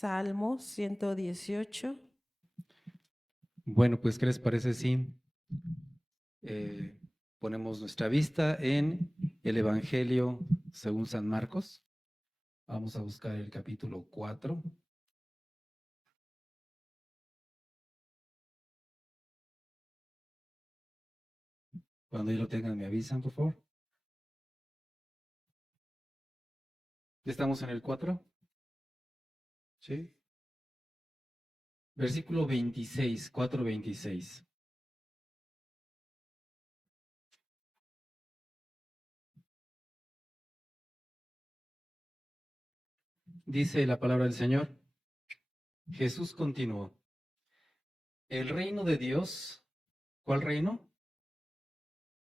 Salmo 118. Bueno, pues, ¿qué les parece si ponemos nuestra vista en el Evangelio según San Marcos? Vamos a buscar el capítulo 4. Cuando ya lo tengan, me avisan, por favor. ¿Ya estamos en el 4? ¿Sí? Versículo 26, 4:26. Dice la palabra del Señor. Jesús continuó. El reino de Dios, ¿cuál reino?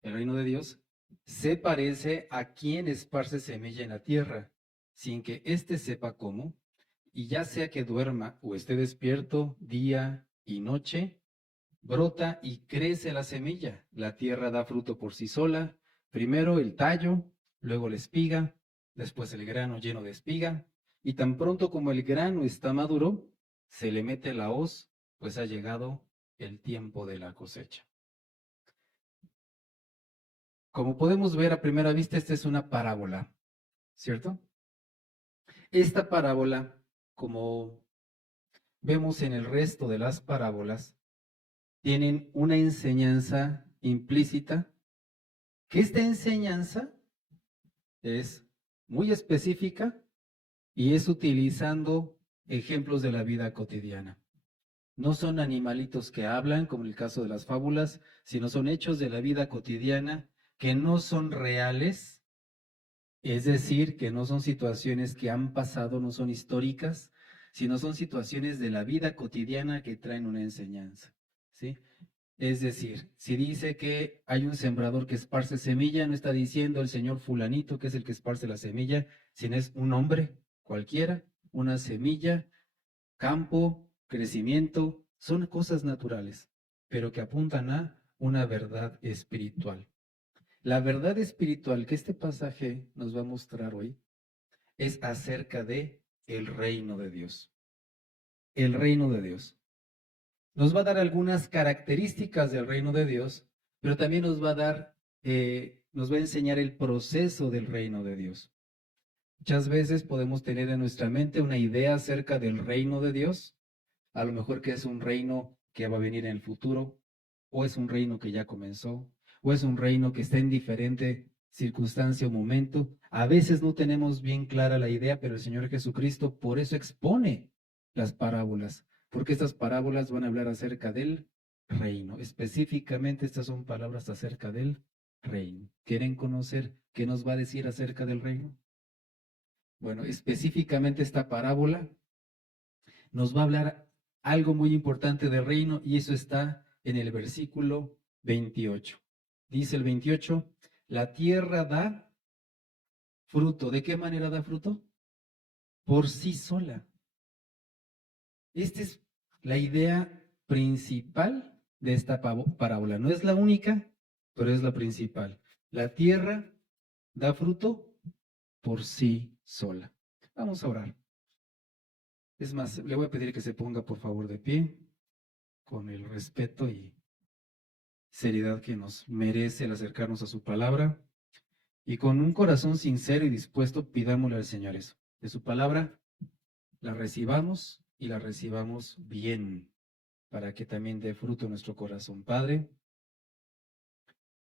El reino de Dios se parece a quien esparce semilla en la tierra, sin que éste sepa cómo, y ya sea que duerma o esté despierto día y noche, brota y crece la semilla. La tierra da fruto por sí sola, primero el tallo, luego la espiga, después el grano lleno de espiga, y tan pronto como el grano está maduro, se le mete la hoz, pues ha llegado el tiempo de la cosecha. Como podemos ver a primera vista, esta es una parábola, ¿cierto? Esta parábola, como vemos en el resto de las parábolas, tienen una enseñanza implícita, que esta enseñanza es muy específica y es utilizando ejemplos de la vida cotidiana. No son animalitos que hablan, como en el caso de las fábulas, sino son hechos de la vida cotidiana que no son reales. Es decir, que no son situaciones que han pasado, no son históricas, sino son situaciones de la vida cotidiana que traen una enseñanza, ¿sí? Es decir, si dice que hay un sembrador que esparce semilla, no está diciendo el señor fulanito que es el que esparce la semilla, sino es un hombre cualquiera, una semilla, campo, crecimiento, son cosas naturales, pero que apuntan a una verdad espiritual. La verdad espiritual que este pasaje nos va a mostrar hoy es acerca de el reino de Dios. El reino de Dios. Nos va a dar algunas características del reino de Dios, pero también nos va a dar, nos va a enseñar el proceso del reino de Dios. Muchas veces podemos tener en nuestra mente una idea acerca del reino de Dios, a lo mejor que es un reino que va a venir en el futuro, o es un reino que ya comenzó, o es un reino que está en diferente circunstancia o momento. A veces no tenemos bien clara la idea, pero el Señor Jesucristo por eso expone las parábolas, porque estas parábolas van a hablar acerca del reino. Específicamente estas son palabras acerca del reino. ¿Quieren conocer qué nos va a decir acerca del reino? Bueno, específicamente esta parábola nos va a hablar algo muy importante del reino y eso está en el versículo 28. Dice el 28, la tierra da fruto. ¿De qué manera da fruto? Por sí sola. Esta es la idea principal de esta parábola. No es la única, pero es la principal. La tierra da fruto por sí sola. Vamos a orar. Es más, le voy a pedir que se ponga por favor de pie, con el respeto y seriedad que nos merece el acercarnos a su palabra, y con un corazón sincero y dispuesto pidámosle al Señor eso, de su palabra la recibamos y la recibamos bien, para que también dé fruto nuestro corazón. Padre,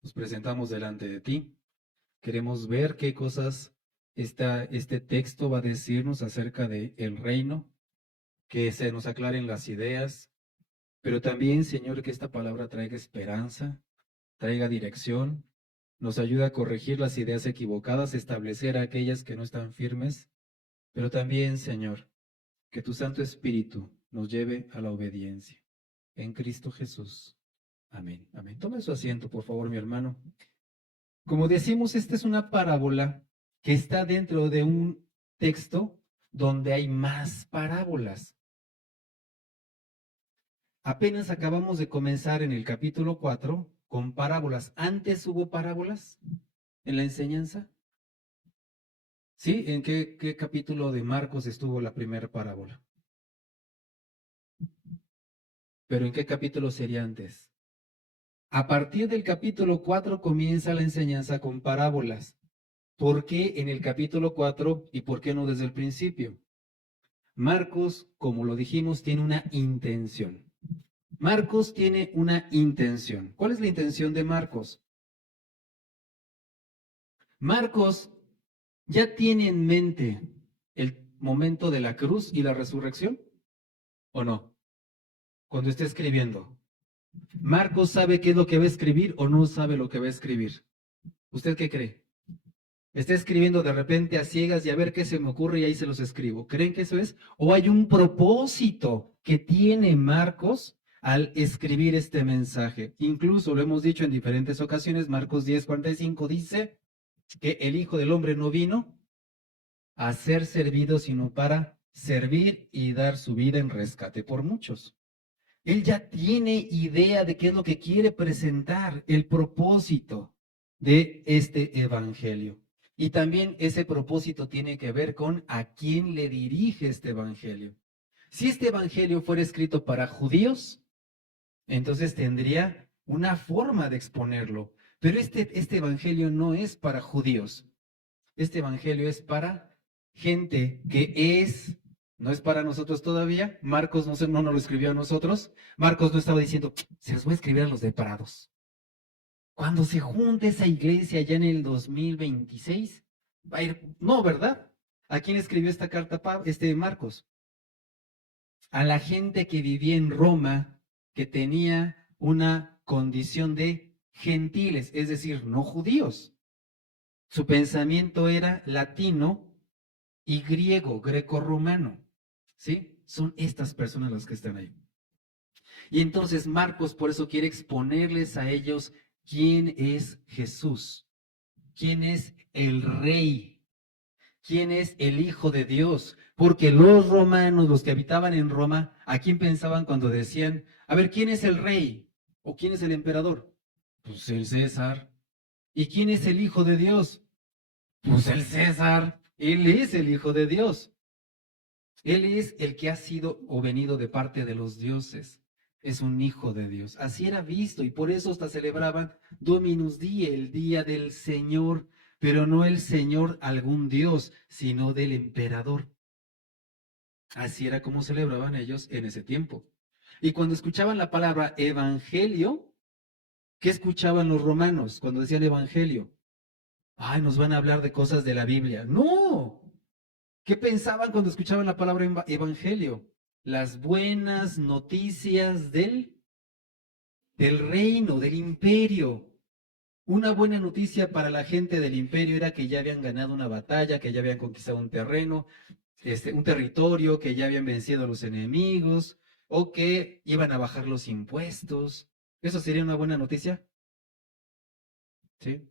nos presentamos delante de ti, queremos ver qué cosas este texto va a decirnos acerca de el reino, que se nos aclaren las ideas, pero también, Señor, que esta palabra traiga esperanza, traiga dirección, nos ayuda a corregir las ideas equivocadas, establecer aquellas que no están firmes, pero también, Señor, que tu Santo Espíritu nos lleve a la obediencia. En Cristo Jesús. Amén. Amén. Tome su asiento, por favor, mi hermano. Como decimos, esta es una parábola que está dentro de un texto donde hay más parábolas. Apenas acabamos de comenzar en el capítulo 4 con parábolas. ¿Antes hubo parábolas en la enseñanza? ¿Sí? ¿En qué capítulo de Marcos estuvo la primera parábola? pero ¿en qué capítulo sería antes? A partir del capítulo 4 comienza la enseñanza con parábolas. ¿Por qué en el capítulo 4 y por qué no desde el principio? Marcos, como lo dijimos, tiene una intención. Marcos tiene una intención. ¿Cuál es la intención de Marcos? Marcos ya tiene en mente el momento de la cruz y la resurrección, ¿o no? Cuando esté escribiendo. ¿Marcos sabe qué es lo que va a escribir o no sabe lo que va a escribir? ¿Usted qué cree? Está escribiendo de repente a ciegas y a ver qué se me ocurre y ahí se los escribo. ¿Creen que eso es? ¿O hay un propósito que tiene Marcos al escribir este mensaje? Incluso lo hemos dicho en diferentes ocasiones, Marcos 10:45 dice que el Hijo del Hombre no vino a ser servido, sino para servir y dar su vida en rescate por muchos. Él ya tiene idea de qué es lo que quiere presentar, el propósito de este evangelio. Y también ese propósito tiene que ver con a quién le dirige este evangelio. Si este evangelio fuera escrito para judíos, entonces tendría una forma de exponerlo. Pero este evangelio no es para judíos. Este evangelio es para gente que no es para nosotros todavía. Marcos no nos lo escribió a nosotros. Marcos no estaba diciendo, se los voy a escribir a los deprados. Cuando se junte esa iglesia ya en el 2026, va a ir, no, ¿verdad? ¿A quién escribió esta carta Marcos? A la gente que vivía en Roma, que tenía una condición de gentiles, es decir, no judíos. Su pensamiento era latino y griego, greco-romano. ¿Sí? Son estas personas las que están ahí. Y entonces Marcos por eso quiere exponerles a ellos quién es Jesús, quién es el Rey, quién es el Hijo de Dios. Porque los romanos, los que habitaban en Roma, ¿a quién pensaban cuando decían, a ver, quién es el Rey o quién es el emperador? Pues el César. ¿Y quién es el Hijo de Dios? Pues el César. Él es el Hijo de Dios. Él es el que ha sido o venido de parte de los dioses. Es un hijo de Dios. Así era visto y por eso hasta celebraban Dominus Dei, el día del Señor, pero no el Señor algún dios, sino del emperador. Así era como celebraban ellos en ese tiempo. Y cuando escuchaban la palabra evangelio, ¿qué escuchaban los romanos cuando decían evangelio? Ay, nos van a hablar de cosas de la Biblia. No. ¿Qué pensaban cuando escuchaban la palabra evangelio? Las buenas noticias del reino, del imperio. Una buena noticia para la gente del imperio era que ya habían ganado una batalla, que ya habían conquistado un terreno, un territorio, que ya habían vencido a los enemigos, o que iban a bajar los impuestos. ¿Eso sería una buena noticia? ¿Sí?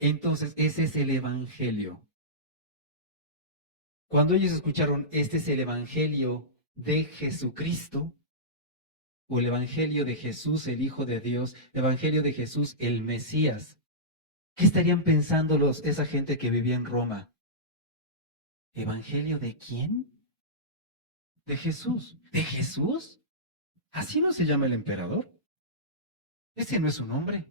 Entonces, ese es el evangelio. Cuando ellos escucharon, este es el evangelio de Jesucristo, o el evangelio de Jesús, el Hijo de Dios, evangelio de Jesús, el Mesías, ¿qué estarían pensando esa gente que vivía en Roma? ¿Evangelio de quién? De Jesús. ¿De Jesús? ¿Así no se llama el emperador? Ese no es su nombre.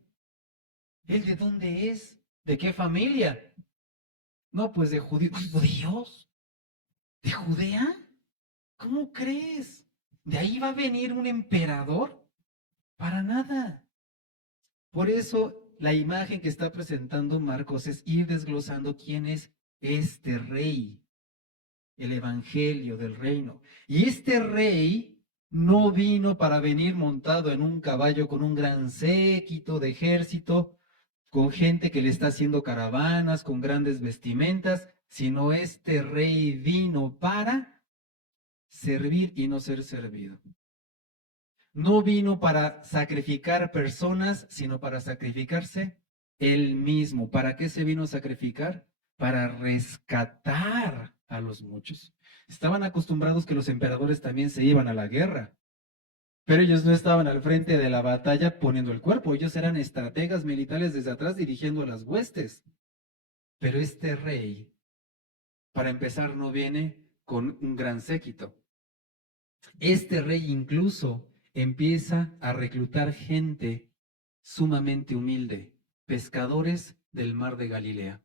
¿Él de dónde es? ¿De qué familia? No, pues de judíos. ¿Judíos? ¿De Judea? ¿Cómo crees? ¿De ahí va a venir un emperador? Para nada. Por eso la imagen que está presentando Marcos es ir desglosando quién es este rey, el evangelio del reino. Y este rey no vino para venir montado en un caballo con un gran séquito de ejército, con gente que le está haciendo caravanas, con grandes vestimentas, sino este rey vino para servir y no ser servido. No vino para sacrificar personas, sino para sacrificarse él mismo. ¿Para qué se vino a sacrificar? Para rescatar a los muchos. Estaban acostumbrados que los emperadores también se iban a la guerra, pero ellos no estaban al frente de la batalla poniendo el cuerpo. Ellos eran estrategas militares desde atrás dirigiendo a las huestes. Pero este rey, para empezar, no viene con un gran séquito. Este rey incluso empieza a reclutar gente sumamente humilde, pescadores del mar de Galilea.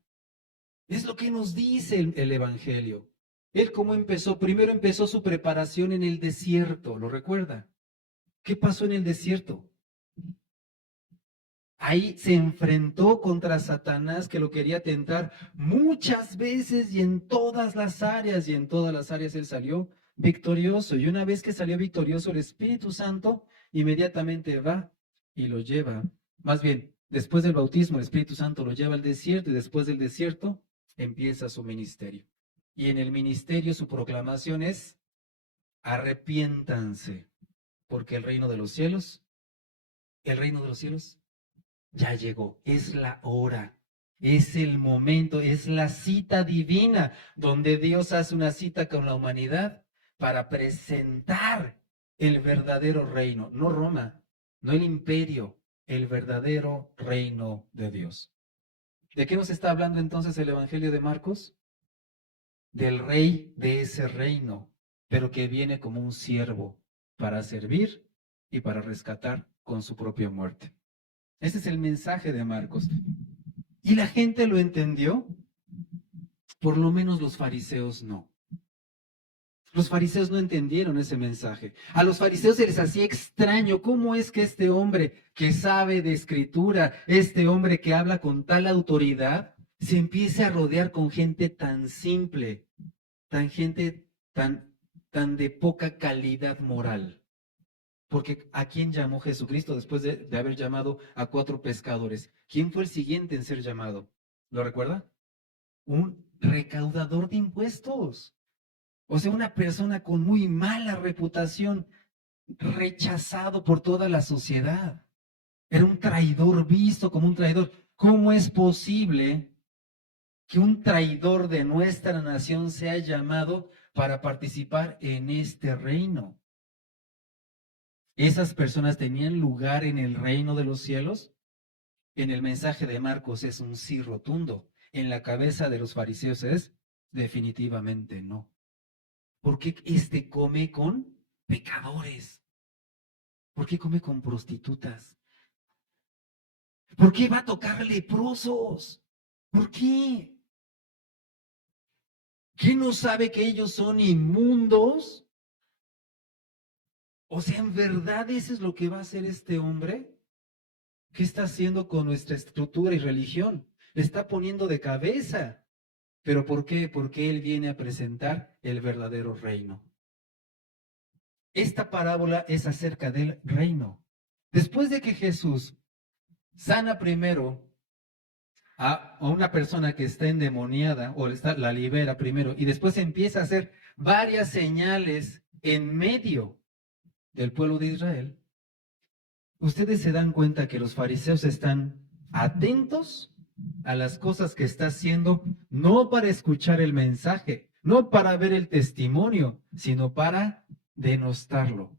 Es lo que nos dice el Evangelio. Él cómo empezó, primero empezó su preparación en el desierto, ¿lo recuerda? ¿Qué pasó en el desierto? Ahí se enfrentó contra Satanás que lo quería tentar muchas veces y en todas las áreas, y en todas las áreas él salió victorioso. Y una vez que salió victorioso, el Espíritu Santo inmediatamente va y lo lleva. Más bien, después del bautismo, el Espíritu Santo lo lleva al desierto y después del desierto empieza su ministerio. Y en el ministerio su proclamación es: arrepiéntanse, porque el reino de los cielos ya llegó, es la hora, es el momento, es la cita divina donde Dios hace una cita con la humanidad para presentar el verdadero reino, no Roma, no el imperio, el verdadero reino de Dios. ¿De qué nos está hablando entonces el Evangelio de Marcos? Del rey de ese reino, pero que viene como un siervo para servir y para rescatar con su propia muerte. Ese es el mensaje de Marcos. ¿Y la gente lo entendió? Por lo menos los fariseos no. Los fariseos no entendieron ese mensaje. A los fariseos se les hacía extraño cómo es que este hombre que sabe de escritura, este hombre que habla con tal autoridad, se empiece a rodear con gente tan simple, gente tan de poca calidad moral. Porque ¿a quién llamó Jesucristo después de haber llamado a 4 pescadores? ¿Quién fue el siguiente en ser llamado? ¿Lo recuerda? Un recaudador de impuestos. O sea, una persona con muy mala reputación, rechazado por toda la sociedad. Era un traidor, visto como un traidor. ¿Cómo es posible que un traidor de nuestra nación sea llamado para participar en este reino? ¿Esas personas tenían lugar en el reino de los cielos? En el mensaje de Marcos es un sí rotundo. En la cabeza de los fariseos es definitivamente no. ¿Por qué come con pecadores? ¿Por qué come con prostitutas? ¿Por qué va a tocar leprosos? ¿Por qué? ¿Qué no sabe que ellos son inmundos? O sea, ¿en verdad eso es lo que va a hacer este hombre? ¿Qué está haciendo con nuestra estructura y religión? Le está poniendo de cabeza. ¿Pero por qué? Porque Él viene a presentar el verdadero reino. Esta parábola es acerca del reino. Después de que Jesús sana primero a una persona que está endemoniada, o la libera primero, y después empieza a hacer varias señales en medio del pueblo de Israel, ustedes se dan cuenta que los fariseos están atentos a las cosas que está haciendo, no para escuchar el mensaje, no para ver el testimonio, sino para denostarlo,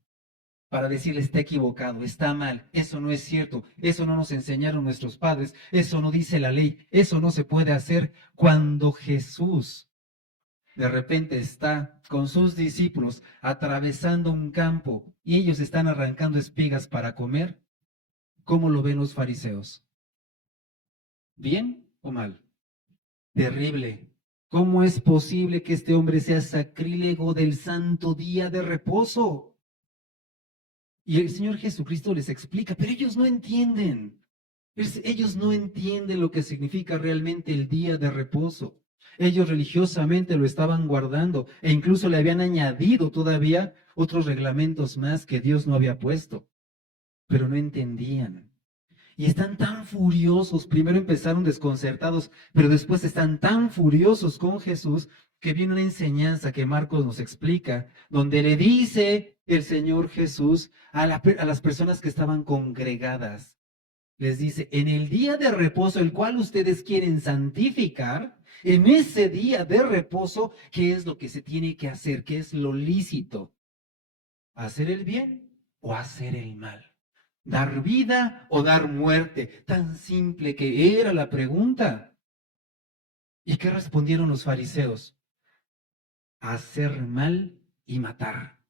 para decirle está equivocado, está mal, eso no es cierto, eso no nos enseñaron nuestros padres, eso no dice la ley, eso no se puede hacer. Cuando Jesús de repente está con sus discípulos atravesando un campo y ellos están arrancando espigas para comer, ¿cómo lo ven los fariseos? ¿Bien o mal? Terrible. ¿Cómo es posible que este hombre sea sacrílego del santo día de reposo? Y el Señor Jesucristo les explica, pero ellos no entienden. Ellos no entienden lo que significa realmente el día de reposo. Ellos religiosamente lo estaban guardando e incluso le habían añadido todavía otros reglamentos más que Dios no había puesto, pero no entendían. Y están tan furiosos, primero empezaron desconcertados, pero después están tan furiosos con Jesús que viene una enseñanza que Marcos nos explica, donde le dice el Señor Jesús a las personas que estaban congregadas, les dice, en el día de reposo, el cual ustedes quieren santificar, en ese día de reposo, ¿qué es lo que se tiene que hacer? ¿Qué es lo lícito? ¿Hacer el bien o hacer el mal? ¿Dar vida o dar muerte? Tan simple que era la pregunta. ¿Y qué respondieron los fariseos? Hacer mal y matar.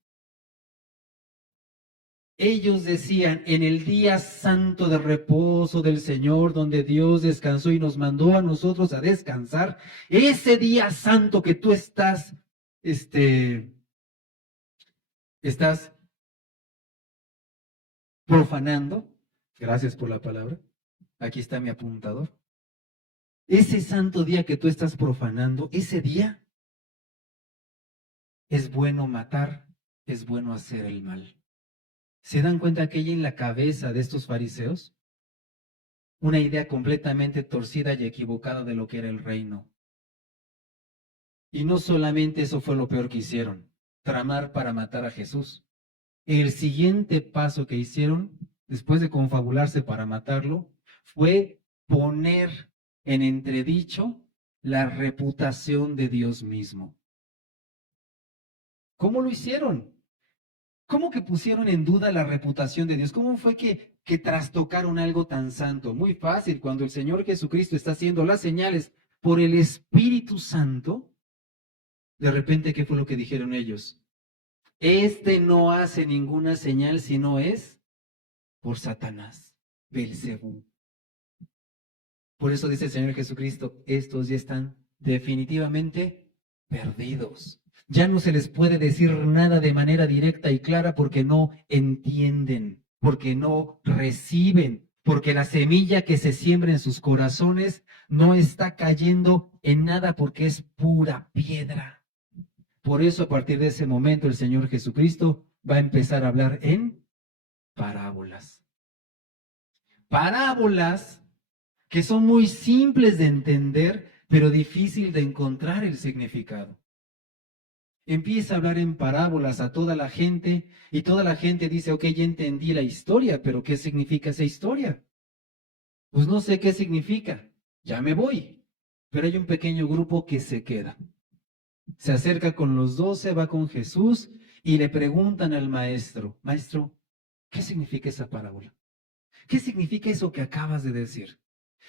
ellos decían, en el día santo de reposo del Señor, donde Dios descansó y nos mandó a nosotros a descansar, ese día santo que tú estás profanando, gracias por la palabra, aquí está mi apuntador, ese santo día que tú estás profanando, ese día es bueno matar, es bueno hacer el mal. ¿Se dan cuenta que hay en la cabeza de estos fariseos una idea completamente torcida y equivocada de lo que era el reino? Y no solamente eso fue lo peor que hicieron, tramar para matar a Jesús. El siguiente paso que hicieron, después de confabularse para matarlo, fue poner en entredicho la reputación de Dios mismo. ¿Cómo lo hicieron? ¿Cómo que pusieron en duda la reputación de Dios? ¿Cómo fue que trastocaron algo tan santo? Muy fácil, cuando el Señor Jesucristo está haciendo las señales por el Espíritu Santo, de repente, ¿qué fue lo que dijeron ellos? Este no hace ninguna señal si no es por Satanás, Belcebú. Por eso dice el Señor Jesucristo, estos ya están definitivamente perdidos. Ya no se les puede decir nada de manera directa y clara porque no entienden, porque no reciben, porque la semilla que se siembra en sus corazones no está cayendo en nada porque es pura piedra. Por eso a partir de ese momento el Señor Jesucristo va a empezar a hablar en parábolas. Parábolas que son muy simples de entender, pero difícil de encontrar el significado. Empieza a hablar en parábolas a toda la gente y toda la gente dice, ok, ya entendí la historia, pero ¿qué significa esa historia? Pues no sé qué significa, ya me voy. Pero hay un pequeño grupo que se queda. Se acerca con los 12, va con Jesús y le preguntan al maestro, maestro, ¿qué significa esa parábola? ¿Qué significa eso que acabas de decir?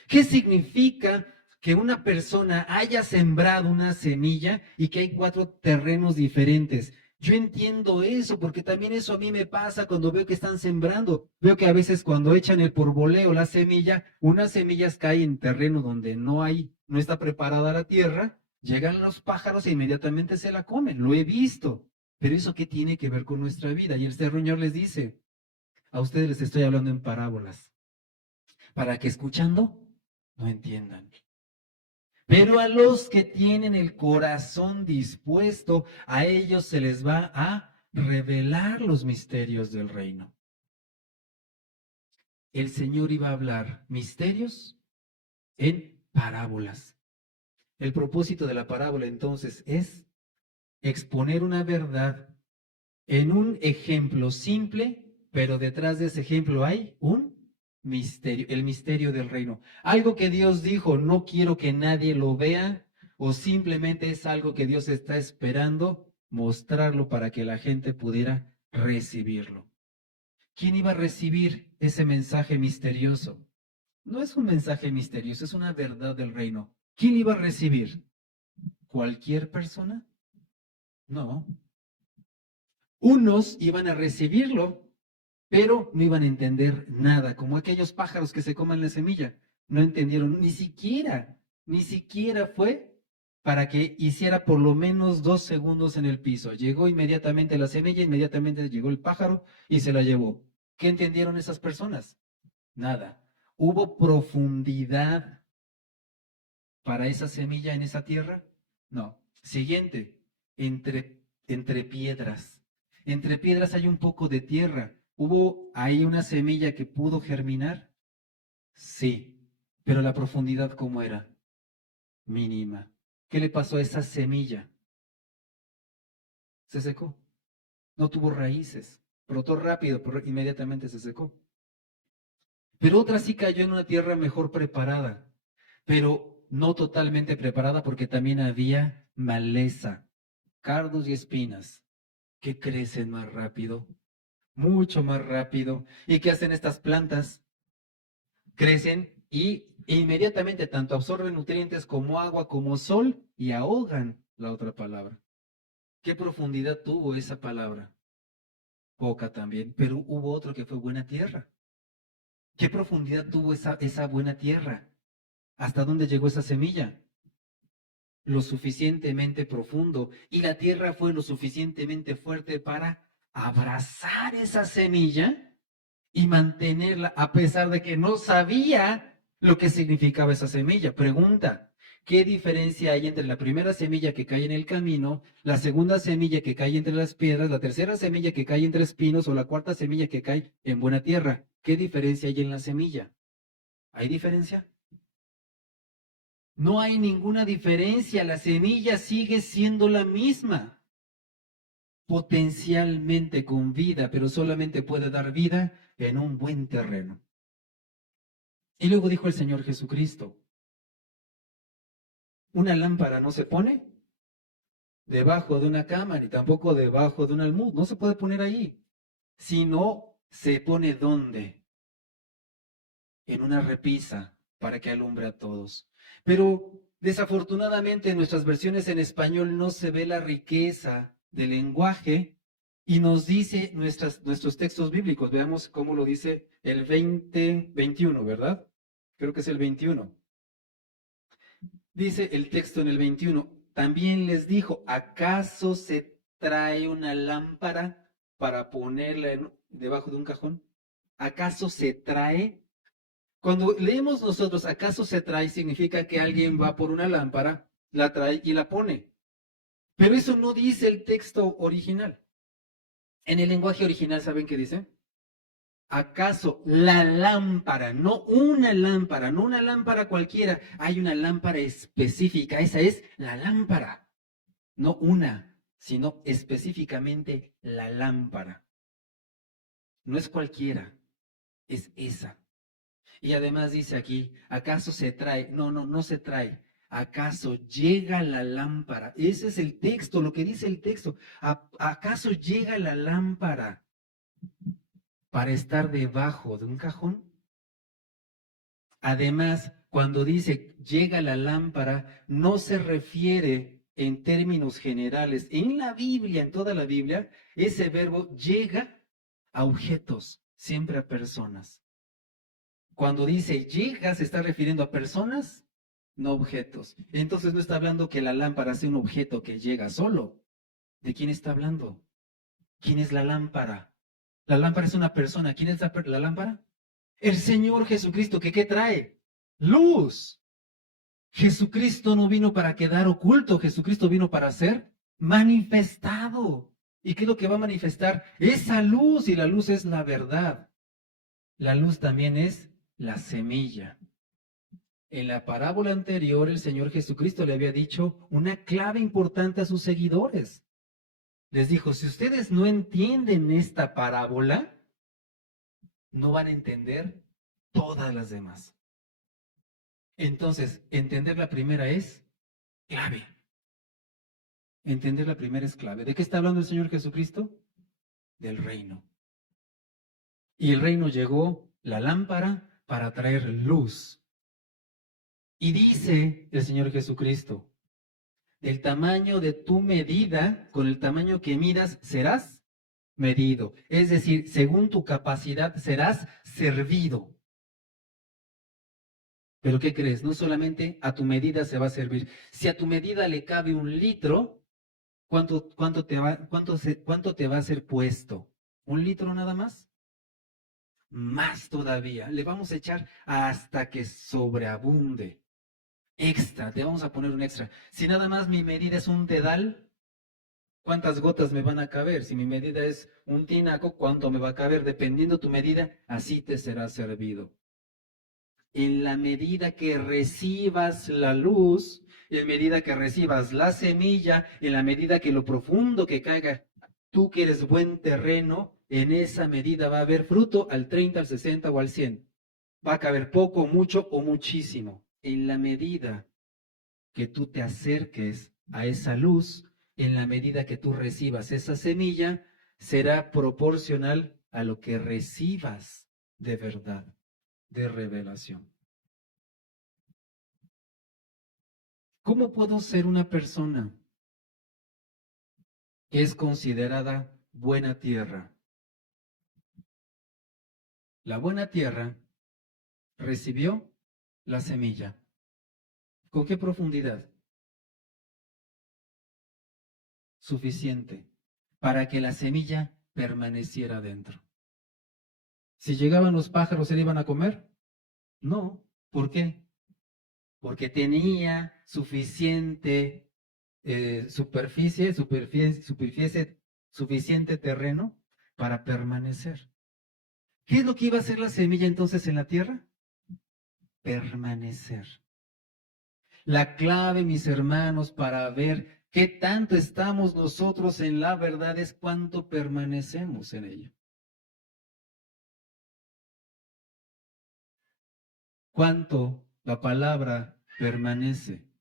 ¿Qué significa que una persona haya sembrado una semilla y que hay 4 terrenos diferentes? Yo entiendo eso, porque también eso a mí me pasa cuando veo que están sembrando. Veo que a veces cuando echan el porvoleo, la semilla, unas semillas caen en terreno donde no está preparada la tierra, llegan los pájaros e inmediatamente se la comen. Lo he visto. Pero ¿eso qué tiene que ver con nuestra vida? Y el Señor les dice, a ustedes les estoy hablando en parábolas, para que escuchando no entiendan. Pero a los que tienen el corazón dispuesto, a ellos se les va a revelar los misterios del reino. El Señor iba a hablar misterios en parábolas. El propósito de la parábola entonces es exponer una verdad en un ejemplo simple, pero detrás de ese ejemplo hay un misterio, el misterio del reino. Algo que Dios dijo, no quiero que nadie lo vea, o simplemente es algo que Dios está esperando mostrarlo para que la gente pudiera recibirlo. ¿Quién iba a recibir ese mensaje misterioso? No es un mensaje misterioso, es una verdad del reino. ¿Quién iba a recibir? ¿Cualquier persona? No. Unos iban a recibirlo, pero no iban a entender nada, como aquellos pájaros que se coman la semilla. No entendieron, ni siquiera fue para que hiciera por lo menos 2 segundos en el piso. Llegó inmediatamente la semilla, inmediatamente llegó el pájaro y se la llevó. ¿Qué entendieron esas personas? Nada. ¿Hubo profundidad para esa semilla en esa tierra? No. Siguiente, entre piedras. Entre piedras hay un poco de tierra. ¿Hubo ahí una semilla que pudo germinar? Sí, pero la profundidad, ¿cómo era? Mínima. ¿Qué le pasó a esa semilla? Se secó. No tuvo raíces. Brotó rápido, pero inmediatamente se secó. Pero otra sí cayó en una tierra mejor preparada, pero no totalmente preparada porque también había maleza, cardos y espinas que crecen más rápido, mucho más rápido. ¿Y qué hacen estas plantas? Crecen y inmediatamente tanto absorben nutrientes como agua, como sol y ahogan la otra palabra. ¿Qué profundidad tuvo esa palabra? poca también, pero hubo otro que fue buena tierra. ¿Qué profundidad tuvo esa buena tierra? ¿Hasta dónde llegó esa semilla? Lo suficientemente profundo, y la tierra fue lo suficientemente fuerte para abrazar esa semilla y mantenerla a pesar de que no sabía lo que significaba esa semilla. Pregunta, ¿qué diferencia hay entre la primera semilla que cae en el camino, la segunda semilla que cae entre las piedras, la tercera semilla que cae entre espinos o la cuarta semilla que cae en buena tierra? ¿Qué diferencia hay en la semilla? ¿Hay diferencia? No hay ninguna diferencia, la semilla sigue siendo la misma, potencialmente con vida, pero solamente puede dar vida en un buen terreno. Y luego dijo el Señor Jesucristo, una lámpara no se pone debajo de una cama, ni tampoco debajo de un almud, no se puede poner ahí, sino se pone ¿dónde? En una repisa para que alumbre a todos. Pero desafortunadamente en nuestras versiones en español no se ve la riqueza del lenguaje y nos dice nuestros textos bíblicos. Veamos cómo lo dice el 21, ¿verdad? Creo que es el 21. Dice el texto en el 21, también les dijo, ¿acaso se trae una lámpara para ponerla debajo de un cajón? ¿Acaso se trae? Cuando leemos nosotros, ¿acaso se trae? Significa que alguien va por una lámpara, la trae y la pone. Pero eso no dice el texto original. En el lenguaje original, ¿saben qué dice? ¿Acaso la lámpara, no una lámpara cualquiera, hay una lámpara específica, esa es la lámpara, no una, sino específicamente la lámpara. No es cualquiera, es esa. Y además dice aquí, ¿acaso se trae? No se trae. ¿Acaso llega la lámpara? Ese es el texto, lo que dice el texto. ¿Acaso llega la lámpara para estar debajo de un cajón? Además, cuando dice llega la lámpara, no se refiere en términos generales. En la Biblia, en toda la Biblia, ese verbo llega a objetos, siempre a personas. Cuando dice llega, se está refiriendo a personas, no objetos. Entonces no está hablando que la lámpara sea un objeto que llega solo. ¿De quién está hablando? ¿Quién es la lámpara? La lámpara es una persona. ¿Quién es la lámpara? El Señor Jesucristo, ¿qué trae? Luz. Jesucristo no vino para quedar oculto, Jesucristo vino para ser manifestado. ¿Y qué es lo que va a manifestar? Esa luz, y la luz es la verdad. La luz también es la semilla. En la parábola anterior, el Señor Jesucristo le había dicho una clave importante a sus seguidores. Les dijo, si ustedes no entienden esta parábola, no van a entender todas las demás. Entonces, entender la primera es clave. Entender la primera es clave. ¿De qué está hablando el Señor Jesucristo? Del reino. Y el reino llegó, la lámpara, para traer luz. Y dice el Señor Jesucristo, el tamaño de tu medida, con el tamaño que midas, serás medido. Es decir, según tu capacidad, serás servido. Pero ¿qué crees? No solamente a tu medida se va a servir. Si a tu medida le cabe 1 litro, ¿cuánto te va a ser puesto? ¿1 litro nada más? Más todavía. Le vamos a echar hasta que sobreabunde. Extra, te vamos a poner un extra. Si nada más mi medida es un dedal, ¿cuántas gotas me van a caber? Si mi medida es un tinaco, ¿cuánto me va a caber? Dependiendo tu medida, así te será servido. En la medida que recibas la luz, en medida que recibas la semilla, en la medida que lo profundo que caiga, tú que eres buen terreno, en esa medida va a haber fruto al 30, al 60 o al 100. Va a caber poco, mucho o muchísimo. En la medida que tú te acerques a esa luz, en la medida que tú recibas esa semilla, será proporcional a lo que recibas de verdad, de revelación. ¿Cómo puedo ser una persona que es considerada buena tierra? La buena tierra recibió la semilla. ¿Con qué profundidad? Suficiente para que la semilla permaneciera dentro. Si llegaban los pájaros, ¿se la iban a comer? No. ¿Por qué? Porque tenía suficiente suficiente terreno para permanecer. ¿Qué es lo que iba a hacer la semilla entonces en la tierra? Permanecer. La clave, mis hermanos, para ver qué tanto estamos nosotros en la verdad es cuánto permanecemos en ella. Cuánto la palabra permanece.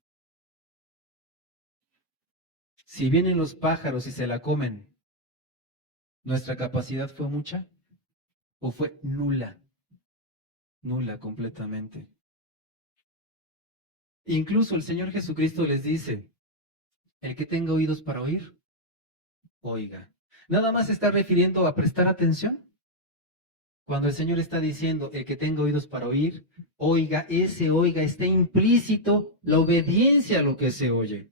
Si vienen los pájaros y se la comen, ¿nuestra capacidad fue mucha o fue nula? Nula completamente. Incluso el Señor Jesucristo les dice, el que tenga oídos para oír, oiga. Nada más se está refiriendo a prestar atención. Cuando el Señor está diciendo, el que tenga oídos para oír, oiga, ese oiga, está implícito la obediencia a lo que se oye.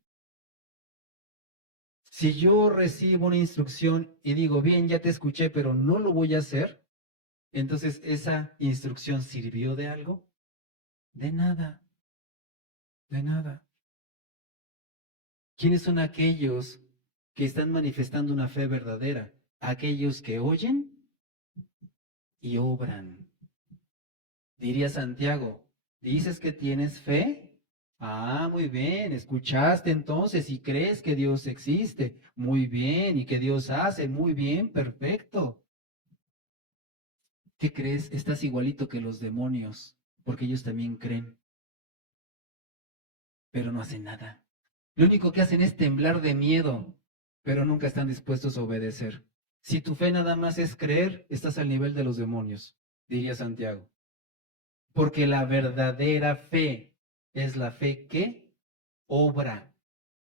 Si yo recibo una instrucción y digo, bien, ya te escuché, pero no lo voy a hacer, entonces ¿esa instrucción sirvió de algo? De nada, de nada. ¿Quiénes son aquellos que están manifestando una fe verdadera? Aquellos que oyen y obran. Diría Santiago, ¿dices que tienes fe? Ah, muy bien, escuchaste entonces y crees que Dios existe. Muy bien, y que Dios hace. Muy bien, perfecto. ¿Qué crees? Estás igualito que los demonios, porque ellos también creen, pero no hacen nada. Lo único que hacen es temblar de miedo, pero nunca están dispuestos a obedecer. Si tu fe nada más es creer, estás al nivel de los demonios, diría Santiago. Porque la verdadera fe es la fe que obra,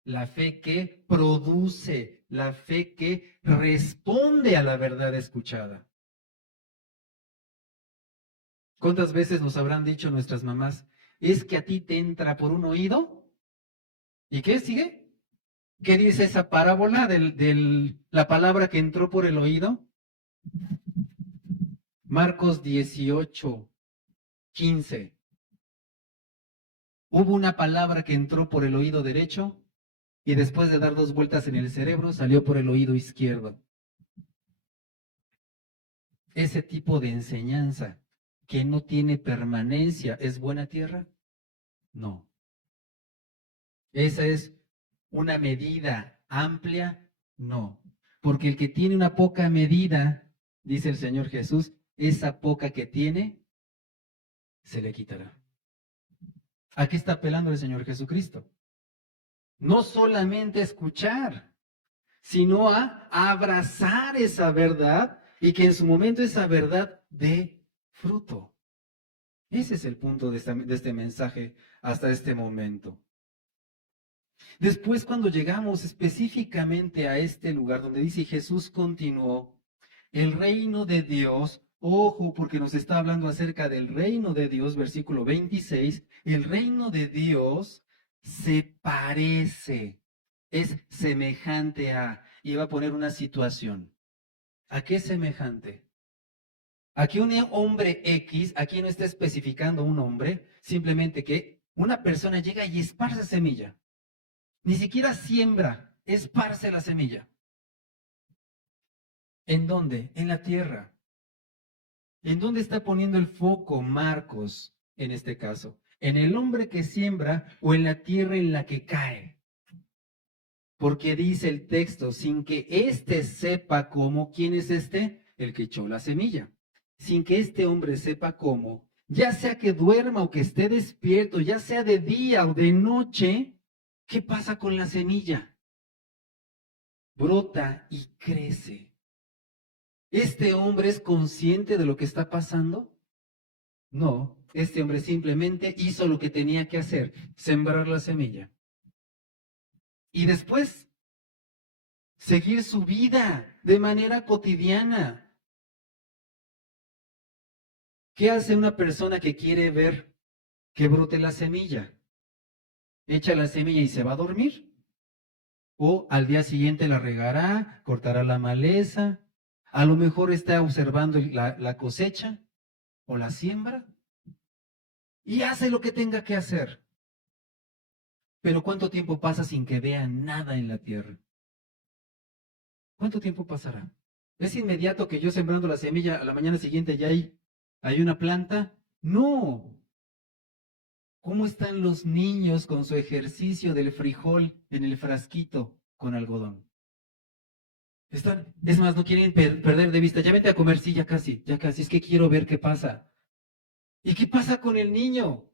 la fe que produce, la fe que responde a la verdad escuchada. ¿Cuántas veces nos habrán dicho nuestras mamás, es que a ti te entra por un oído? ¿Y qué sigue? ¿Qué dice esa parábola de la palabra que entró por el oído? Marcos 18:15. Hubo una palabra que entró por el oído derecho y después de dar 2 vueltas en el cerebro salió por el oído izquierdo. Ese tipo de enseñanza que no tiene permanencia, ¿es buena tierra? No. ¿Esa es una medida amplia? No. Porque el que tiene una poca medida, dice el Señor Jesús, esa poca que tiene, se le quitará. ¿A qué está apelando el Señor Jesucristo? No solamente escuchar, sino a abrazar esa verdad y que en su momento esa verdad dé fruto. Ese es el punto de este mensaje hasta este momento. Después, cuando llegamos específicamente a este lugar donde dice Jesús continuó, el reino de Dios, ojo, porque nos está hablando acerca del reino de Dios, versículo 26, el reino de Dios se parece, es semejante a, y va a poner una situación. ¿A qué es semejante? Aquí un hombre X, aquí no está especificando un hombre, simplemente que una persona llega y esparce semilla. Ni siquiera siembra, esparce la semilla. ¿En dónde? En la tierra. ¿En dónde está poniendo el foco Marcos en este caso? ¿En el hombre que siembra o en la tierra en la que cae? Porque dice el texto, sin que éste sepa cómo, ¿quién es este? El que echó la semilla. Sin que este hombre sepa cómo, ya sea que duerma o que esté despierto, ya sea de día o de noche, ¿qué pasa con la semilla? Brota y crece. ¿Este hombre es consciente de lo que está pasando? No, este hombre simplemente hizo lo que tenía que hacer, sembrar la semilla. Y después, seguir su vida de manera cotidiana. ¿Qué hace una persona que quiere ver que brote la semilla? Echa la semilla y se va a dormir. O al día siguiente la regará, cortará la maleza, a lo mejor está observando la cosecha o la siembra y hace lo que tenga que hacer. Pero ¿cuánto tiempo pasa sin que vea nada en la tierra? ¿Cuánto tiempo pasará? ¿Es inmediato que yo sembrando la semilla a la mañana siguiente ya hay una planta? No. ¿Cómo están los niños con su ejercicio del frijol en el frasquito con algodón? Es más, no quieren perder de vista. Ya vente a comer, sí, ya casi. Es que quiero ver qué pasa. ¿Y qué pasa con el niño?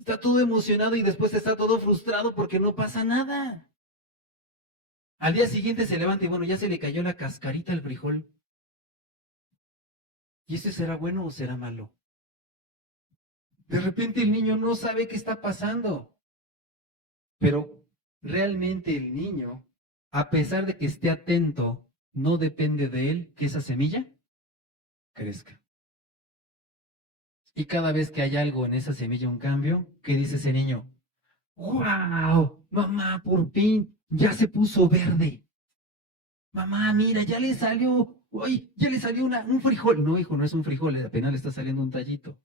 Está todo emocionado y después está todo frustrado porque no pasa nada. Al día siguiente se levanta y bueno, ya se le cayó la cascarita al frijol. ¿Y ese será bueno o será malo? De repente el niño no sabe qué está pasando. Pero realmente el niño, a pesar de que esté atento, no depende de él que esa semilla crezca. Y cada vez que hay algo en esa semilla, un cambio, ¿qué dice ese niño? ¡Wow! Mamá, por fin, ya se puso verde. Mamá, mira, ya le salió, ¡ay! Ya le salió un frijol. No, hijo, no es un frijol, apenas le está saliendo un tallito.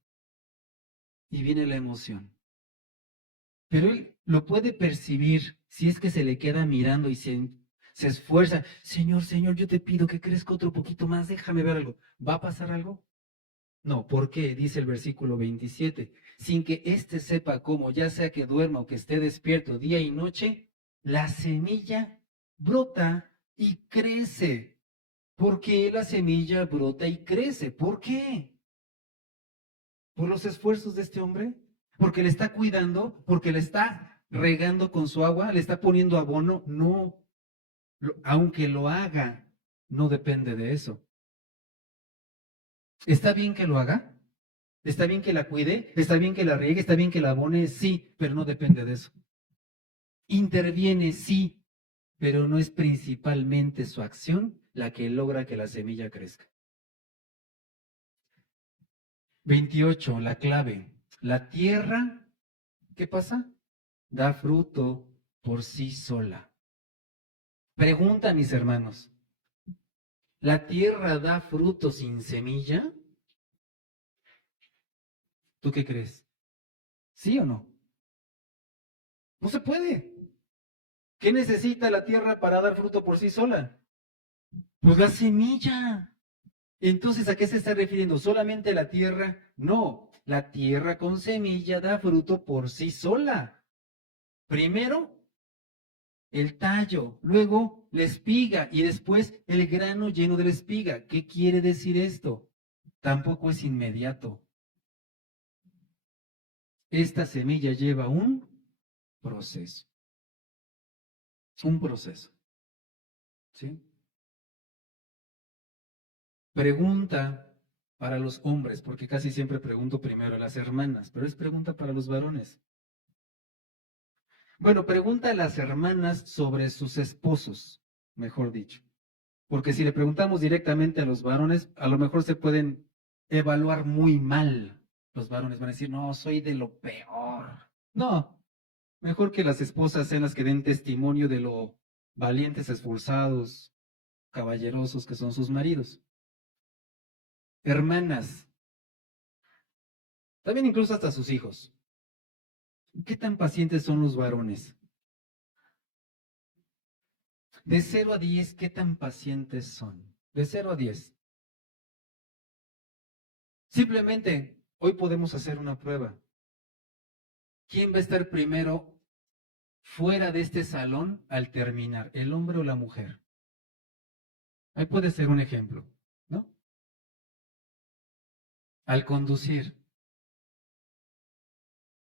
Y viene la emoción. Pero él lo puede percibir si es que se le queda mirando y se esfuerza. Señor, Señor, yo te pido que crezca otro poquito más, déjame ver algo. ¿Va a pasar algo? No, ¿por qué? Dice el versículo 27. Sin que éste sepa cómo, ya sea que duerma o que esté despierto día y noche, la semilla brota y crece. ¿Por qué la semilla brota y crece? ¿Por qué? ¿Por los esfuerzos de este hombre? ¿Porque le está cuidando? ¿Porque le está regando con su agua? ¿Le está poniendo abono? No. Aunque lo haga, no depende de eso. ¿Está bien que lo haga? ¿Está bien que la cuide? ¿Está bien que la riegue? ¿Está bien que la abone? Sí, pero no depende de eso. Interviene, sí, pero no es principalmente su acción la que logra que la semilla crezca. 28, la clave. La tierra, ¿qué pasa? Da fruto por sí sola. Pregunta, mis hermanos, ¿la tierra da fruto sin semilla? ¿Tú qué crees? ¿Sí o no? No se puede. ¿Qué necesita la tierra para dar fruto por sí sola? Pues la semilla. Entonces, ¿a qué se está refiriendo? ¿Solamente la tierra? No, la tierra con semilla da fruto por sí sola. Primero, el tallo, luego la espiga y después el grano lleno de la espiga. ¿Qué quiere decir esto? Tampoco es inmediato. Esta semilla lleva un proceso. Un proceso. ¿Sí? Pregunta para los hombres, porque casi siempre pregunto primero a las hermanas, pero es pregunta para los varones. Bueno, pregunta a las hermanas sobre sus esposos, mejor dicho. Porque si le preguntamos directamente a los varones, a lo mejor se pueden evaluar muy mal. Los varones van a decir, no, soy de lo peor. No, mejor que las esposas sean las que den testimonio de lo valientes, esforzados, caballerosos que son sus maridos. Hermanas, también incluso hasta sus hijos. ¿Qué tan pacientes son los varones? De 0 a 10, ¿qué tan pacientes son? De 0 a 10. Simplemente, hoy podemos hacer una prueba. ¿Quién va a estar primero fuera de este salón al terminar? ¿El hombre o la mujer? Ahí puede ser un ejemplo, ¿no? Al conducir,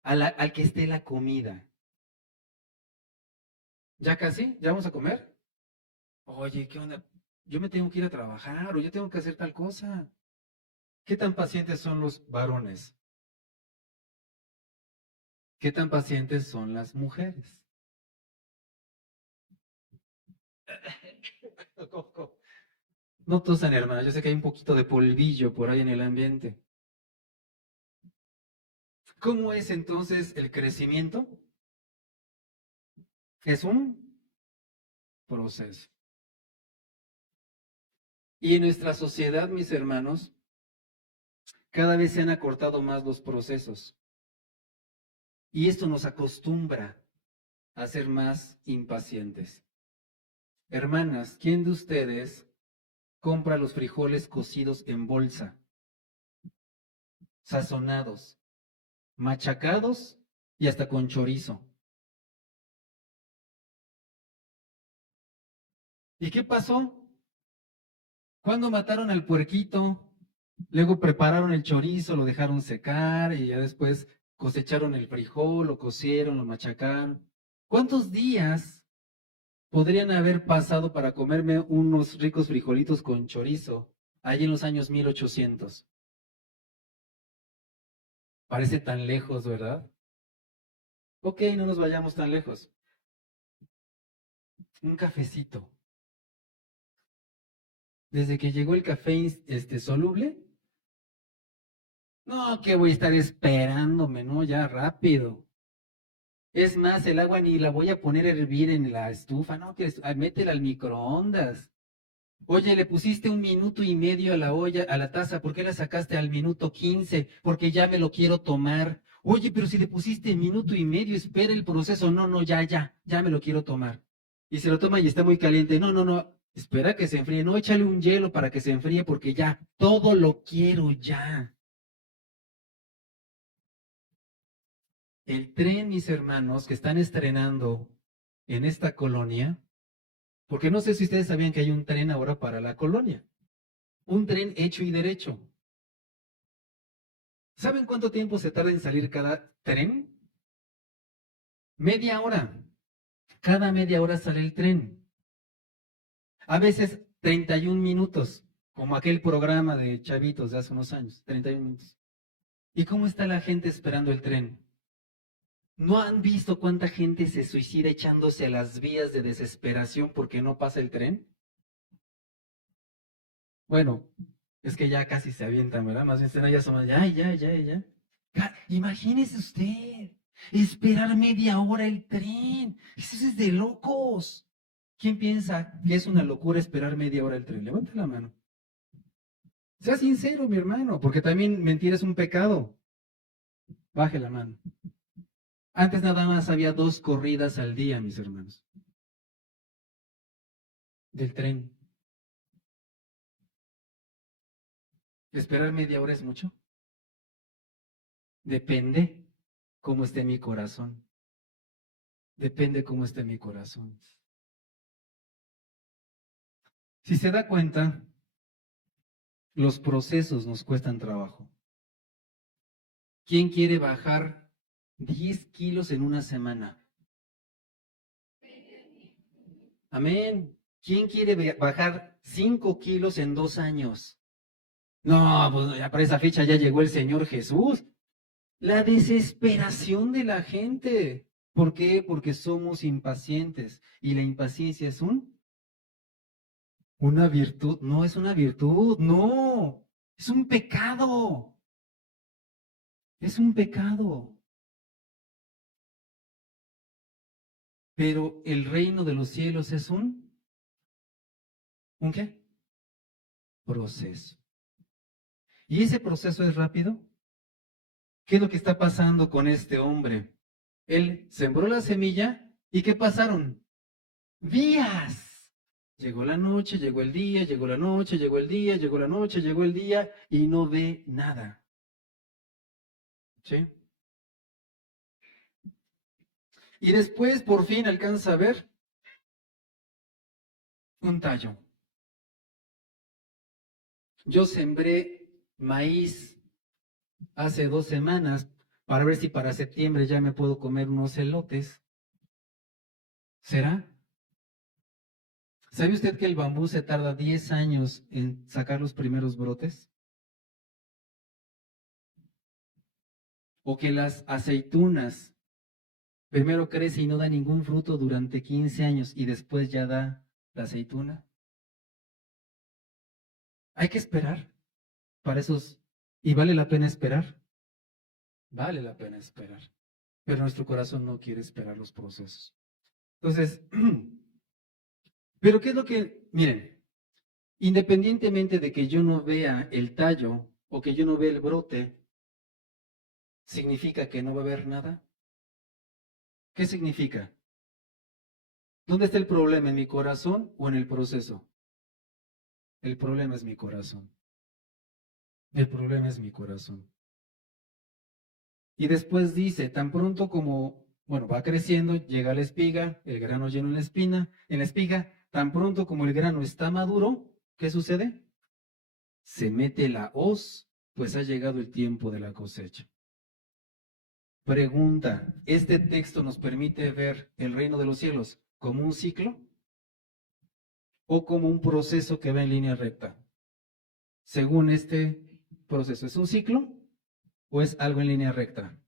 al que esté la comida. ¿Ya casi? ¿Ya vamos a comer? Oye, ¿qué onda? Yo me tengo que ir a trabajar o yo tengo que hacer tal cosa. ¿Qué tan pacientes son los varones? ¿Qué tan pacientes son las mujeres? No tosan, hermana. Yo sé que hay un poquito de polvillo por ahí en el ambiente. ¿Cómo es entonces el crecimiento? Es un proceso. Y en nuestra sociedad, mis hermanos, cada vez se han acortado más los procesos. Y esto nos acostumbra a ser más impacientes. Hermanas, ¿quién de ustedes compra los frijoles cocidos en bolsa, sazonados, machacados y hasta con chorizo? ¿Y qué pasó? Cuando mataron al puerquito, luego prepararon el chorizo, lo dejaron secar y ya después cosecharon el frijol, lo cocieron, lo machacaron. ¿Cuántos días podrían haber pasado para comerme unos ricos frijolitos con chorizo allí en los años 1800? Parece tan lejos, ¿verdad? Ok, no nos vayamos tan lejos. Un cafecito. Desde que llegó el café soluble, no, que voy a estar esperándome, ¿no? Ya rápido. Es más, el agua ni la voy a poner a hervir en la estufa, no, métela al microondas. Oye, le pusiste 1 minuto y medio a la olla, a la taza, ¿por qué la sacaste al minuto 15? Porque ya me lo quiero tomar. Oye, pero si le pusiste 1 minuto y medio, espera el proceso. No, no, ya me lo quiero tomar. Y se lo toma y está muy caliente. No, no, no, espera que se enfríe. No, échale un hielo para que se enfríe porque ya, todo lo quiero ya. El tren, mis hermanos, que están estrenando en esta colonia, porque no sé si ustedes sabían que hay un tren ahora para la colonia, un tren hecho y derecho. ¿Saben cuánto tiempo se tarda en salir cada tren? Media hora. Cada media hora sale el tren. A veces 31 minutos, como aquel programa de Chavitos de hace unos años, 31 minutos. ¿Y cómo está la gente esperando el tren? ¿No han visto cuánta gente se suicida echándose a las vías de desesperación porque no pasa el tren? Bueno, es que ya casi se avientan, ¿verdad? Más bien ya son, ya. Imagínese usted, esperar media hora el tren. Eso es de locos. ¿Quién piensa que es una locura esperar media hora el tren? Levanta la mano. Sea sincero, mi hermano, porque también mentir es un pecado. Baje la mano. Antes nada más había 2 corridas al día, mis hermanos, del tren. ¿Esperar media hora es mucho? Depende cómo esté mi corazón. Depende cómo esté mi corazón. Si se da cuenta, los procesos nos cuestan trabajo. ¿Quién quiere bajar 10 kilos en una semana? Amén. ¿Quién quiere bajar 5 kilos en 2 años? No, pues ya para esa fecha ya llegó el Señor Jesús. La desesperación de la gente. ¿Por qué? Porque somos impacientes. Y la impaciencia es una virtud. No es una virtud, no. Es un pecado. Es un pecado. Pero el reino de los cielos es ¿un qué? Proceso. ¿Y ese proceso es rápido? ¿Qué es lo que está pasando con este hombre? Él sembró la semilla y ¿qué pasaron? Días. Llegó la noche, llegó el día, llegó la noche, llegó el día, llegó la noche, llegó el día y no ve nada. ¿Sí? Y después por fin alcanza a ver un tallo. Yo sembré maíz hace 2 semanas para ver si para septiembre ya me puedo comer unos elotes. ¿Será? ¿Sabe usted que el bambú se tarda 10 años en sacar los primeros brotes? O que las aceitunas primero crece y no da ningún fruto durante 15 años y después ya da la aceituna. Hay que esperar para esos, y vale la pena esperar. Vale la pena esperar. Pero nuestro corazón no quiere esperar los procesos. Entonces, pero ¿qué es lo que, miren, independientemente de que yo no vea el tallo o que yo no vea el brote, ¿significa que no va a haber nada? ¿Qué significa? ¿Dónde está el problema? ¿En mi corazón o en el proceso? El problema es mi corazón. El problema es mi corazón. Y después dice, tan pronto como, bueno, va creciendo, llega la espiga, el grano lleno en la espiga, tan pronto como el grano está maduro, ¿qué sucede? Se mete la hoz, pues ha llegado el tiempo de la cosecha. Pregunta, ¿este texto nos permite ver el reino de los cielos como un ciclo o como un proceso que va en línea recta? Según este proceso, ¿es un ciclo o es algo en línea recta?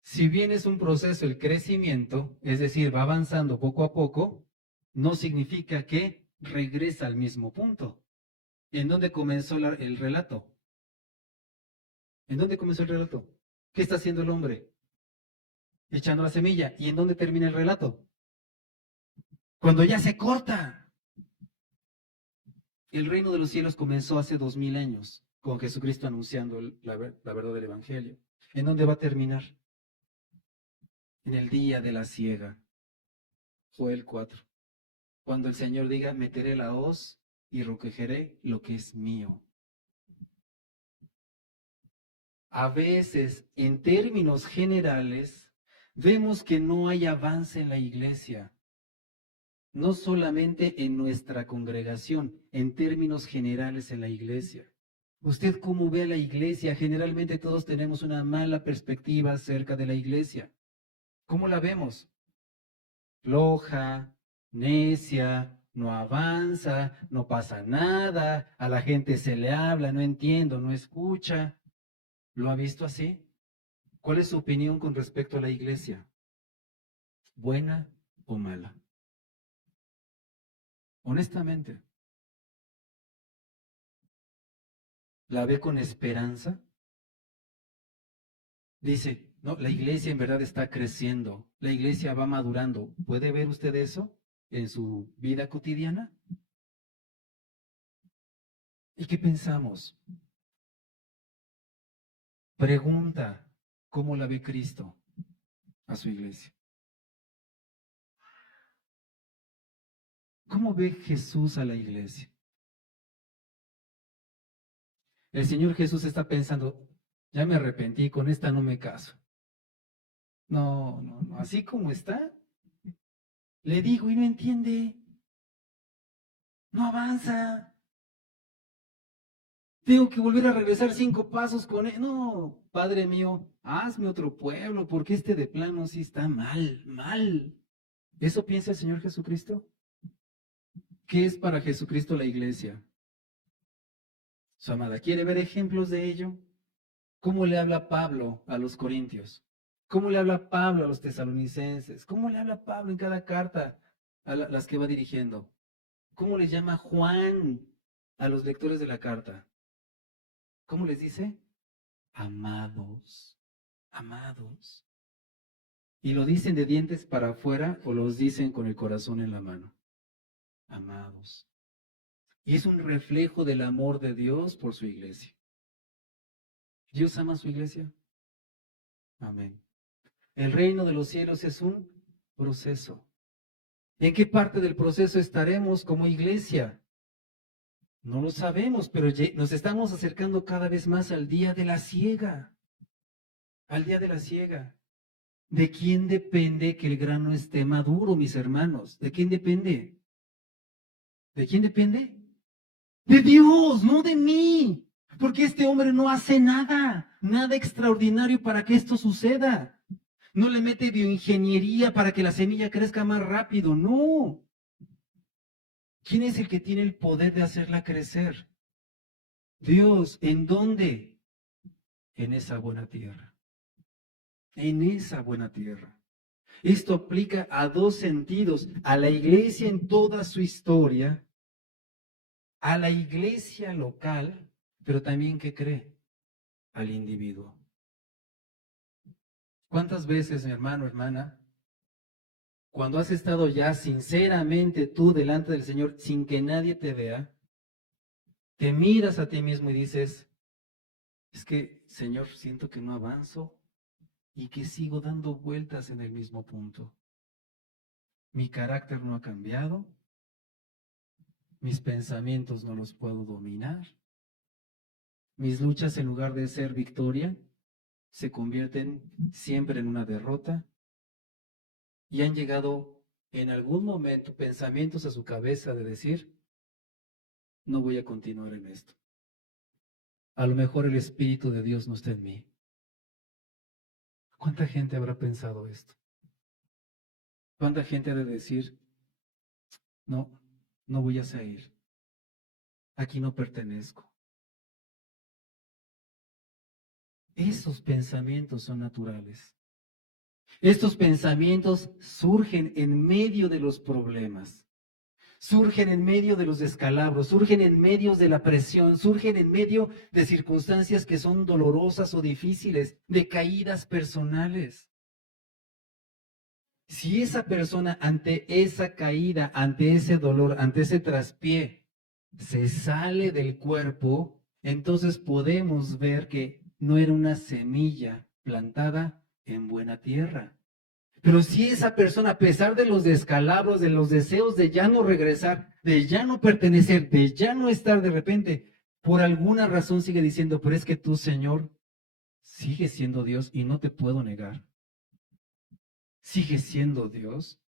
Si bien es un proceso el crecimiento, es decir, va avanzando poco a poco, no significa que regresa al mismo punto. ¿En dónde comenzó el relato? ¿En dónde comenzó el relato? ¿Qué está haciendo el hombre? Echando la semilla. ¿Y en dónde termina el relato? Cuando ya se corta. El reino de los cielos comenzó hace 2000 años, con Jesucristo anunciando la verdad del Evangelio. ¿En dónde va a terminar? En el día de la siega. Joel 4. Cuando el Señor diga, meteré la hoz y recogeré lo que es mío. A veces, en términos generales, vemos que no hay avance en la iglesia. No solamente en nuestra congregación, en términos generales en la iglesia. ¿Usted cómo ve a la iglesia? Generalmente todos tenemos una mala perspectiva acerca de la iglesia. ¿Cómo la vemos? Floja, necia, no avanza, no pasa nada, a la gente se le habla, no entiendo, no escucha. ¿Lo ha visto así? ¿Cuál es su opinión con respecto a la iglesia? ¿Buena o mala? Honestamente, ¿la ve con esperanza? Dice, no, la iglesia en verdad está creciendo, la iglesia va madurando. ¿Puede ver usted eso en su vida cotidiana? ¿Y qué pensamos? Pregunta, ¿cómo la ve Cristo a su iglesia? ¿Cómo ve Jesús a la iglesia? El Señor Jesús está pensando, ya me arrepentí, con esta no me caso. No, no, no, así como está, le digo y no entiende, no avanza. Tengo que volver a regresar 5 pasos con él. No, Padre mío, hazme otro pueblo, porque este de plano sí está mal, mal. ¿Eso piensa el Señor Jesucristo? ¿Qué es para Jesucristo la iglesia? Su amada, ¿quiere ver ejemplos de ello? ¿Cómo le habla Pablo a los corintios? ¿Cómo le habla Pablo a los tesalonicenses? ¿Cómo le habla Pablo en cada carta a las que va dirigiendo? ¿Cómo le llama Juan a los lectores de la carta? ¿Cómo les dice? Amados, amados. ¿Y lo dicen de dientes para afuera o los dicen con el corazón en la mano? Amados. Y es un reflejo del amor de Dios por su iglesia. ¿Dios ama a su iglesia? Amén. El reino de los cielos es un proceso. ¿En qué parte del proceso estaremos como iglesia? No lo sabemos, pero nos estamos acercando cada vez más al día de la siega. Al día de la siega. ¿De quién depende que el grano esté maduro, mis hermanos? ¿De quién depende? ¿De quién depende? De Dios, no de mí. Porque este hombre no hace nada, nada extraordinario para que esto suceda. No le mete bioingeniería para que la semilla crezca más rápido, no. ¿Quién es el que tiene el poder de hacerla crecer? Dios, ¿en dónde? En esa buena tierra. En esa buena tierra. Esto aplica a 2 sentidos, a la iglesia en toda su historia, a la iglesia local, pero también, ¿qué cree? al individuo. ¿Cuántas veces, mi hermano, hermana, cuando has estado ya sinceramente tú delante del Señor sin que nadie te vea, te miras a ti mismo y dices, es que, Señor, siento que no avanzo y que sigo dando vueltas en el mismo punto? Mi carácter no ha cambiado, mis pensamientos no los puedo dominar, mis luchas en lugar de ser victoria se convierten siempre en una derrota y han llegado en algún momento pensamientos a su cabeza de decir, no voy a continuar en esto. A lo mejor el Espíritu de Dios no está en mí. ¿Cuánta gente habrá pensado esto? ¿Cuánta gente ha de decir, no, no voy a seguir, aquí no pertenezco? Esos pensamientos son naturales. Estos pensamientos surgen en medio de los problemas, surgen en medio de los descalabros, surgen en medio de la presión, surgen en medio de circunstancias que son dolorosas o difíciles, de caídas personales. Si esa persona ante esa caída, ante ese dolor, ante ese traspié, se sale del cuerpo, entonces podemos ver que no era una semilla plantada en buena tierra. Pero si esa persona, a pesar de los descalabros, de los deseos de ya no regresar, de ya no pertenecer, de ya no estar de repente, por alguna razón sigue diciendo, pero es que tú, Señor, sigues siendo Dios y no te puedo negar. Sigues siendo Dios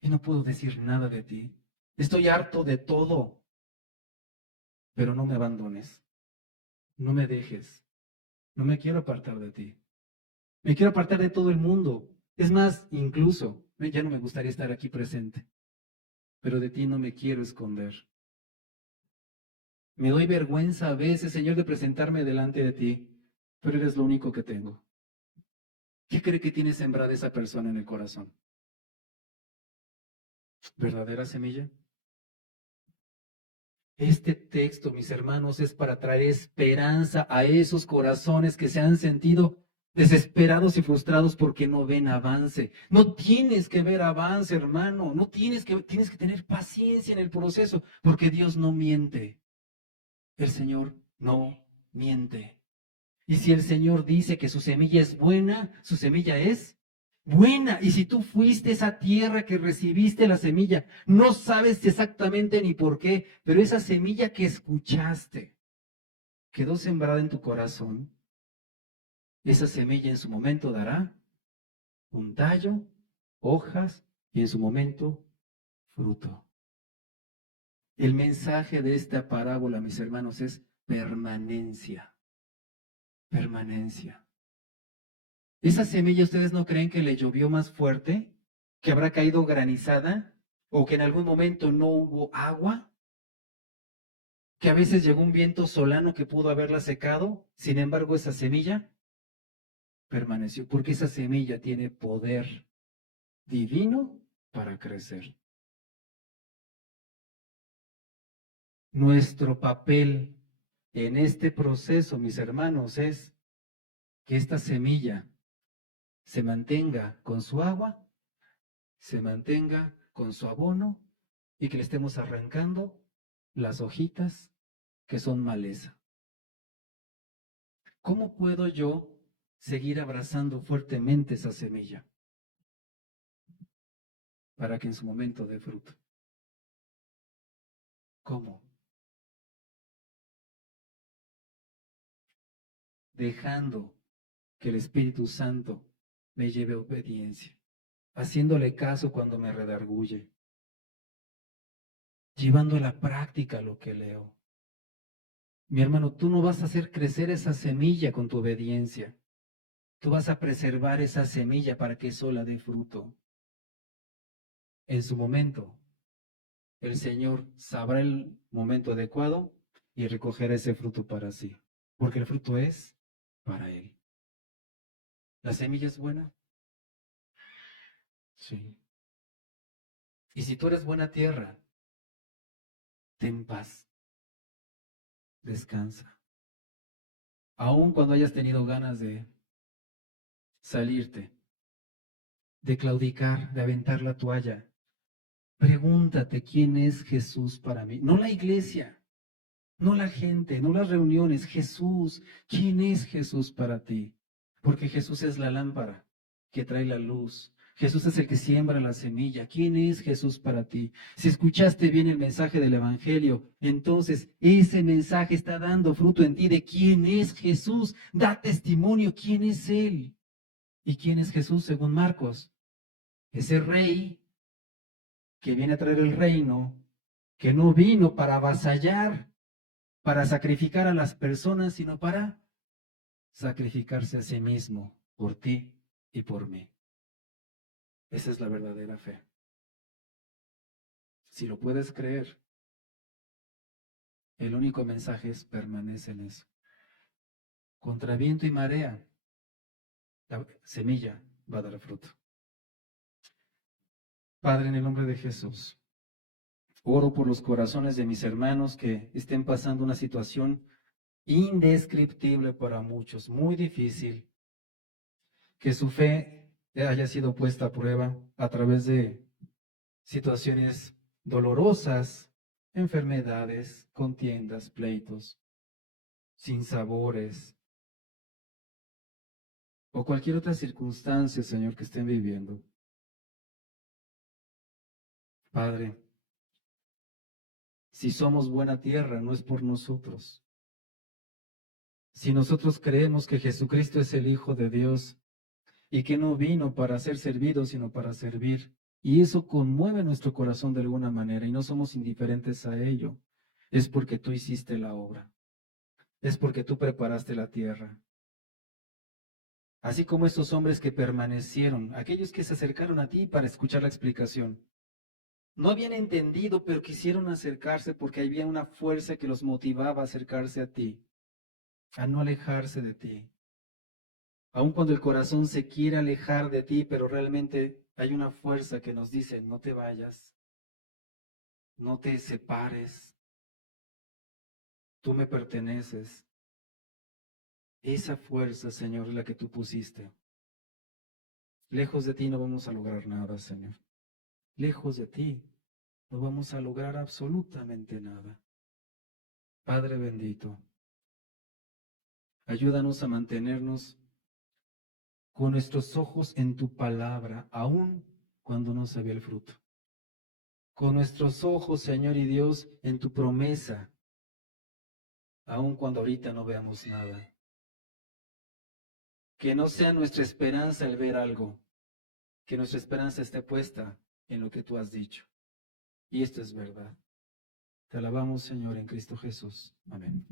y no puedo decir nada de ti. Estoy harto de todo, pero no me abandones, no me dejes, no me quiero apartar de ti. Me quiero apartar de todo el mundo. Es más, incluso, ya no me gustaría estar aquí presente, pero de ti no me quiero esconder. Me doy vergüenza a veces, Señor, de presentarme delante de ti, pero eres lo único que tengo. ¿Qué cree que tiene sembrada esa persona en el corazón? ¿Verdadera semilla? Este texto, mis hermanos, es para traer esperanza a esos corazones que se han sentido desesperados y frustrados porque no ven avance. No tienes que ver avance, hermano. No tienes que tener paciencia en el proceso, porque Dios no miente. El Señor no miente. Y si el Señor dice que su semilla es buena, su semilla es buena. Y si tú fuiste esa tierra que recibiste la semilla, no sabes exactamente ni por qué, pero esa semilla que escuchaste quedó sembrada en tu corazón, esa semilla en su momento dará un tallo, hojas y en su momento fruto. El mensaje de esta parábola, mis hermanos, es permanencia. Permanencia. ¿Esa semilla ustedes no creen que le llovió más fuerte? ¿Que habrá caído granizada? ¿O que en algún momento no hubo agua? ¿Que a veces llegó un viento solano que pudo haberla secado? Sin embargo, esa semilla permaneció, porque esa semilla tiene poder divino para crecer. Nuestro papel en este proceso, mis hermanos, es que esta semilla se mantenga con su agua, se mantenga con su abono y que le estemos arrancando las hojitas que son maleza. ¿Cómo puedo yo seguir abrazando fuertemente esa semilla para que en su momento dé fruto? ¿Cómo? Dejando que el Espíritu Santo me lleve a obediencia, haciéndole caso cuando me redarguye, llevando a la práctica lo que leo. Mi hermano, tú no vas a hacer crecer esa semilla con tu obediencia. Tú vas a preservar esa semilla para que sola dé fruto. En su momento, el Señor sabrá el momento adecuado y recogerá ese fruto para sí, porque el fruto es para Él. ¿La semilla es buena? Sí. Y si tú eres buena tierra, ten paz, descansa. Aun cuando hayas tenido ganas de salirte, de claudicar, de aventar la toalla, pregúntate quién es Jesús para mí. No la iglesia, no la gente, no las reuniones. Jesús, ¿quién es Jesús para ti? Porque Jesús es la lámpara que trae la luz. Jesús es el que siembra la semilla. ¿Quién es Jesús para ti? Si escuchaste bien el mensaje del Evangelio, entonces ese mensaje está dando fruto en ti de quién es Jesús. Da testimonio quién es Él. ¿Y quién es Jesús según Marcos? Ese rey que viene a traer el reino, que no vino para avasallar, para sacrificar a las personas, sino para sacrificarse a sí mismo por ti y por mí. Esa es la verdadera fe. Si lo puedes creer, el único mensaje es permanece en eso. Contra viento y marea, la semilla va a dar fruto. Padre, en el nombre de Jesús, oro por los corazones de mis hermanos que estén pasando una situación indescriptible para muchos, muy difícil, que su fe haya sido puesta a prueba a través de situaciones dolorosas, enfermedades, contiendas, pleitos, sinsabores o cualquier otra circunstancia, Señor, que estén viviendo. Padre, si somos buena tierra, no es por nosotros. Si nosotros creemos que Jesucristo es el Hijo de Dios y que no vino para ser servido, sino para servir, y eso conmueve nuestro corazón de alguna manera y no somos indiferentes a ello, es porque tú hiciste la obra, es porque tú preparaste la tierra. Así como estos hombres que permanecieron, aquellos que se acercaron a ti para escuchar la explicación, no habían entendido, pero quisieron acercarse porque había una fuerza que los motivaba a acercarse a ti, a no alejarse de ti. Aun cuando el corazón se quiere alejar de ti, pero realmente hay una fuerza que nos dice, no te vayas, no te separes, tú me perteneces. Esa fuerza, Señor, es la que tú pusiste. Lejos de ti no vamos a lograr nada, Señor. Lejos de ti no vamos a lograr absolutamente nada. Padre bendito, ayúdanos a mantenernos con nuestros ojos en tu palabra, aun cuando no se ve el fruto. Con nuestros ojos, Señor y Dios, en tu promesa, aun cuando ahorita no veamos nada. Que no sea nuestra esperanza el ver algo, que nuestra esperanza esté puesta en lo que tú has dicho. Y esto es verdad. Te alabamos, Señor, en Cristo Jesús. Amén.